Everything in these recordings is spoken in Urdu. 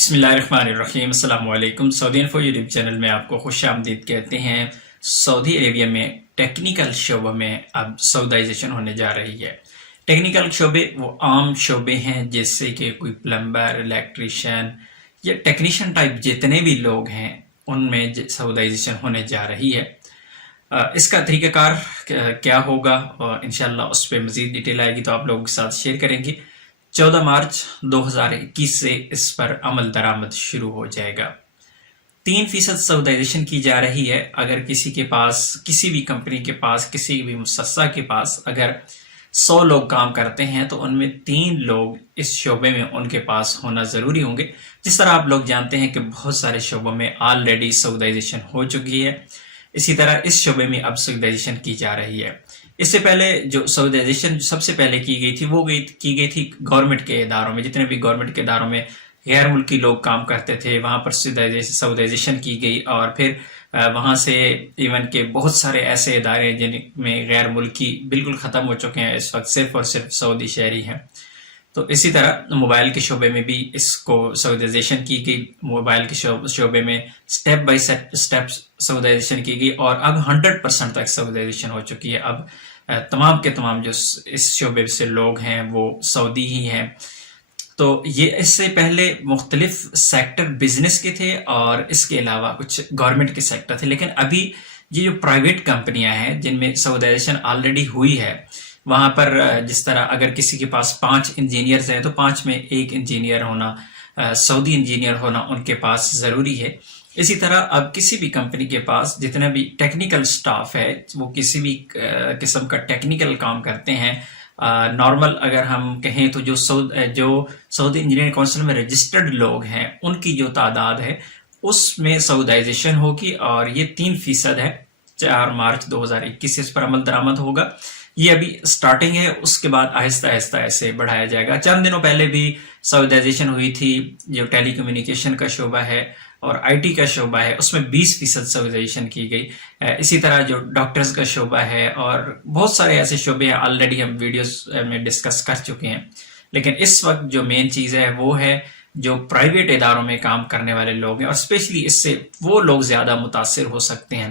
بسم اللہ الرحمن الرحیم۔ السلام علیکم۔ سعودی انفو یوٹیوب چینل میں آپ کو خوش آمدید کہتے ہیں۔ سعودی عربیہ میں ٹیکنیکل شعبوں میں اب سعودائزیشن ہونے جا رہی ہے۔ ٹیکنیکل شعبے وہ عام شعبے ہیں جیسے کہ کوئی پلمبر، الیکٹریشین یا ٹیکنیشین ٹائپ جتنے بھی لوگ ہیں ان میں سعودائزیشن ہونے جا رہی ہے۔ اس کا طریقہ کار کیا ہوگا انشاءاللہ اس پہ مزید ڈیٹیل آئے گی تو آپ لوگوں کے ساتھ شیئر کریں گے۔ 14 مارچ 2021 سے اس پر عمل درآمد شروع ہو جائے گا۔ 3% سعودائزیشن کی جا رہی ہے۔ اگر کسی کے پاس، کسی بھی کمپنی کے پاس، کسی بھی مؤسسہ کے پاس اگر 100 لوگ کام کرتے ہیں تو ان میں 3 لوگ اس شعبے میں ان کے پاس ہونا ضروری ہوں گے۔ جس طرح آپ لوگ جانتے ہیں کہ بہت سارے شعبوں میں آلریڈی سعودائزیشن ہو چکی ہے، اسی طرح اس شعبے میں اب سعودائزیشن کی جا رہی ہے۔ اس سے پہلے جو سعودائزیشن سب سے پہلے کی گئی تھی وہ کی گئی تھی گورنمنٹ کے اداروں میں۔ جتنے بھی گورنمنٹ کے اداروں میں غیر ملکی لوگ کام کرتے تھے وہاں پر سعودائزیشن کی گئی، اور پھر وہاں سے ایون کہ بہت سارے ایسے ادارے جن میں غیر ملکی بالکل ختم ہو چکے ہیں، اس وقت صرف اور صرف سعودی شہری ہیں۔ تو اسی طرح موبائل کے شعبے میں بھی اس کو سعودائزیشن کی گئی۔ موبائل کے شعبے میں سٹیپ بائی سٹیپ سعودائزیشن کی گئی اور اب 100% تک سعودائزیشن ہو چکی ہے۔ اب تمام کے تمام جو اس شعبے سے لوگ ہیں وہ سعودی ہی ہیں۔ تو یہ اس سے پہلے مختلف سیکٹر بزنس کے تھے اور اس کے علاوہ کچھ گورنمنٹ کے سیکٹر تھے، لیکن ابھی یہ جو پرائیویٹ کمپنیاں ہیں جن میں سعودائزیشن آلریڈی ہوئی ہے، وہاں پر جس طرح اگر کسی کے پاس 5 انجینئرز ہیں تو 5 میں 1 انجینئر ہونا، سعودی انجینئر ہونا ان کے پاس ضروری ہے۔ اسی طرح اب کسی بھی کمپنی کے پاس جتنا بھی ٹیکنیکل سٹاف ہے، وہ کسی بھی قسم کا ٹیکنیکل کام کرتے ہیں، نارمل اگر ہم کہیں تو جو سعودی انجینئرنگ کونسل میں رجسٹرڈ لوگ ہیں ان کی جو تعداد ہے اس میں سعودائزیشن ہوگی، اور یہ 3% ہے۔ 4 مارچ 2021 سے اس پر عمل درآمد ہوگا۔ یہ ابھی سٹارٹنگ ہے، اس کے بعد آہستہ آہستہ ایسے بڑھایا جائے گا۔ چند دنوں پہلے بھی سعودائزیشن ہوئی تھی، جو ٹیلی کمیونیکیشن کا شعبہ ہے اور آئی ٹی کا شعبہ ہے اس میں 20% سعودائزیشن کی گئی۔ اسی طرح جو ڈاکٹرز کا شعبہ ہے اور بہت سارے ایسے شعبے ہیں، آلریڈی ہم ویڈیوز میں ڈسکس کر چکے ہیں۔ لیکن اس وقت جو مین چیز ہے وہ ہے جو پرائیویٹ اداروں میں کام کرنے والے لوگ ہیں، اور اسپیشلی اس سے وہ لوگ زیادہ متاثر ہو سکتے ہیں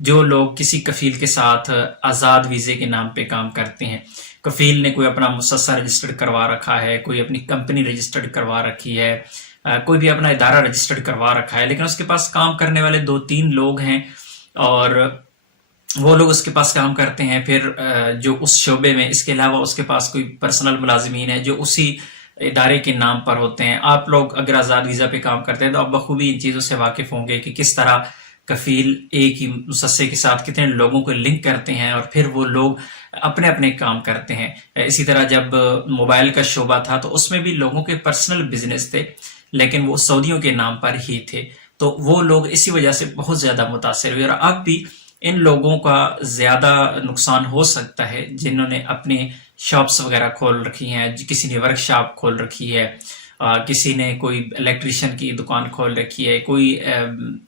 جو لوگ کسی کفیل کے ساتھ آزاد ویزے کے نام پہ کام کرتے ہیں۔ کفیل نے کوئی اپنا مؤسسہ رجسٹرڈ کروا رکھا ہے، کوئی اپنی کمپنی رجسٹرڈ کروا رکھی ہے، کوئی بھی اپنا ادارہ رجسٹرڈ کروا رکھا ہے، لیکن اس کے پاس کام کرنے والے 2-3 لوگ ہیں اور وہ لوگ اس کے پاس کام کرتے ہیں۔ پھر جو اس شعبے میں اس کے علاوہ اس کے پاس کوئی پرسنل ملازمین ہیں جو اسی ادارے کے نام پر ہوتے ہیں۔ آپ لوگ اگر آزاد ویزا پہ کام کرتے ہیں تو آپ بخوبی ان چیزوں سے واقف ہوں گے کہ کس طرح کفیل ایک ہی مؤسسے کے ساتھ کتنے لوگوں کو لنک کرتے ہیں اور پھر وہ لوگ اپنے اپنے کام کرتے ہیں۔ اسی طرح جب موبائل کا شعبہ تھا تو اس میں بھی لوگوں کے پرسنل بزنس تھے لیکن وہ سعودیوں کے نام پر ہی تھے، تو وہ لوگ اسی وجہ سے بہت زیادہ متاثر ہوئے۔ اور اب بھی ان لوگوں کا زیادہ نقصان ہو سکتا ہے جنہوں نے اپنے شاپس وغیرہ کھول رکھی ہیں، کسی نے ورک شاپ کھول رکھی ہے، کسی نے کوئی الیکٹریشین کی دکان کھول رکھی ہے، کوئی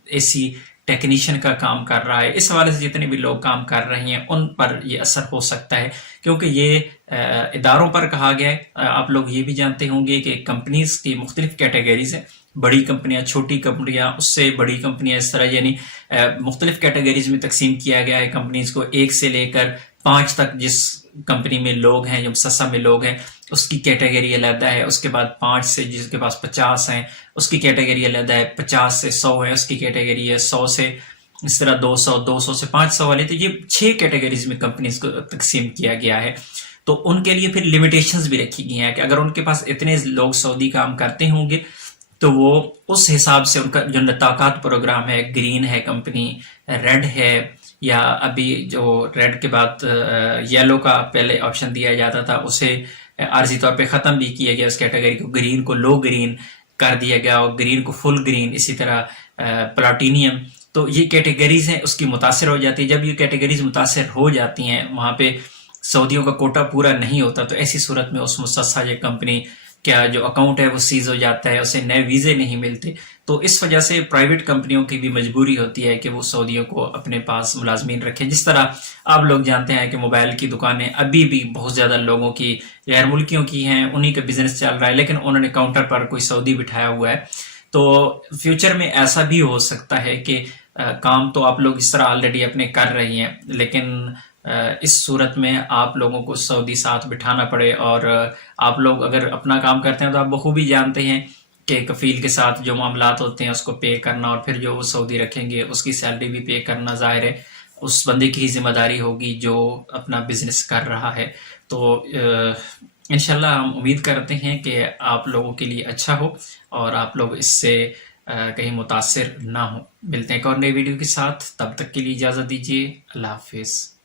اے سی ٹیکنیشین کا کام کر رہا ہے۔ اس حوالے سے جتنے بھی لوگ کام کر رہے ہیں ان پر یہ اثر ہو سکتا ہے، کیونکہ یہ اداروں پر کہا گیا ہے۔ آپ لوگ یہ بھی جانتے ہوں گے کہ کمپنیز کی مختلف کیٹیگریز ہیں، بڑی کمپنیاں، چھوٹی کمپنیاں، اس سے بڑی کمپنیاں، اس طرح یعنی مختلف کیٹیگریز میں تقسیم کیا گیا ہے کمپنیز کو۔ 1 سے لے کر 5 تک جس کمپنی میں لوگ ہیں، جو مؤسسہ میں لوگ ہیں، اس کی کیٹیگری علیحدہ ہے۔ اس کے بعد 5 سے جس کے پاس 50 ہیں اس کی کیٹیگری علیحدہ ہے، 50 سے 100 ہے اس کی کیٹیگری ہے، 100 سے اس طرح 200، 200 سے 500 والے، تو یہ 6 کیٹیگریز میں کمپنیز کو تقسیم کیا گیا ہے۔ تو ان کے لیے پھر لمیٹیشنز بھی رکھی گئی ہیں کہ اگر ان کے پاس اتنے لوگ سعودی کام کرتے ہوں گے تو وہ اس حساب سے ان کا جو نطاقات پروگرام ہے، گرین ہے کمپنی، ریڈ ہے، یا ابھی جو ریڈ کے بعد یلو کا پہلے آپشن دیا جاتا تھا اسے عارضی طور پہ ختم بھی کیا گیا، اس کیٹیگری کو گرین کو لو گرین کر دیا گیا اور گرین کو فل گرین، اسی طرح پلاٹینیم۔ تو یہ کیٹیگریز ہیں، اس کی متاثر ہو جاتی ہے۔ جب یہ کیٹیگریز متاثر ہو جاتی ہیں، وہاں پہ سعودیوں کا کوٹا پورا نہیں ہوتا، تو ایسی صورت میں اس مؤسسہ یا کمپنی کیا جو اکاؤنٹ ہے وہ سیز ہو جاتا ہے، اسے نئے ویزے نہیں ملتے۔ تو اس وجہ سے پرائیویٹ کمپنیوں کی بھی مجبوری ہوتی ہے کہ وہ سعودیوں کو اپنے پاس ملازمین رکھیں۔ جس طرح آپ لوگ جانتے ہیں کہ موبائل کی دکانیں ابھی بھی بہت زیادہ لوگوں کی غیر ملکیوں کی ہیں، انہی کا بزنس چل رہا ہے، لیکن انہوں نے کاؤنٹر پر کوئی سعودی بٹھایا ہوا ہے۔ تو فیوچر میں ایسا بھی ہو سکتا ہے کہ کام تو آپ لوگ اس طرح آلریڈی اپنے کر رہی ہیں، لیکن اس صورت میں آپ لوگوں کو سعودی ساتھ بٹھانا پڑے، اور آپ لوگ اگر اپنا کام کرتے ہیں تو آپ بخوبی جانتے ہیں کہ کفیل کے ساتھ جو معاملات ہوتے ہیں اس کو پے کرنا، اور پھر جو وہ سعودی رکھیں گے اس کی سیلری بھی پے کرنا ظاہر ہے اس بندے کی ذمہ داری ہوگی جو اپنا بزنس کر رہا ہے۔ تو انشاءاللہ ہم امید کرتے ہیں کہ آپ لوگوں کے لیے اچھا ہو اور آپ لوگ اس سے کہیں متاثر نہ ہوں۔ ملتے ہیں ایک اور نئی ویڈیو کے ساتھ، تب تک کے لیے اجازت دیجیے، اللہ حافظ۔